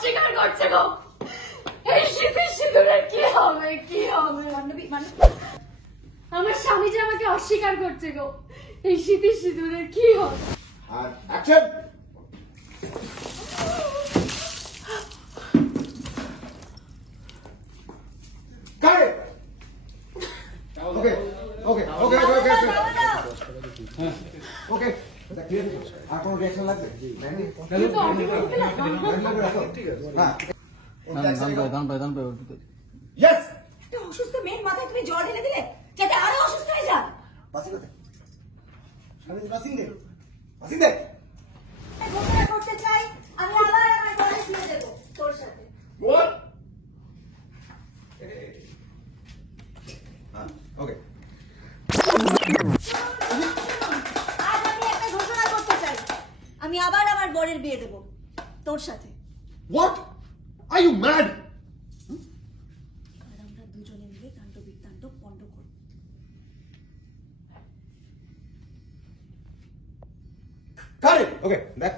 স্বীকার করছে গো। এই শীতের সিঁদুরের কি হবে, কি হবে? আমার স্বামী যে আমাকে অস্বীকার করছে গো, এই শীতের সিঁদুরের কি হবে? আর অ্যাকশন। কাট। ওকে ওকে ওকে ওকে ওকে ওকে এটা ক্লিয়ার। আর কোনো রিঅ্যাকশন লাগবে? ইয়েস। একটা অসুস্থ মেয়ের মাথায় তুমি জ্বর ঢেলে দিলে যাতে আরো অসুস্থ হয়ে যান। বাসি কোথায়? আমি বাসিং দে। বাসিং দে। ঘোষণা করতে চাই আমি আবার আমার ঘরে ফিরে দেবো তোর সাথে। What? ওকে। আজ আমি একটা ঘোষণা করতে চাই আমি আবার আমার বরের বিয়ে দেবো তোর সাথে। What? Are you mad? আর আমরা দুজনে মিলে কাণ্ড বৃত্তান্ত পণ্ড করব। Got it. Okay. That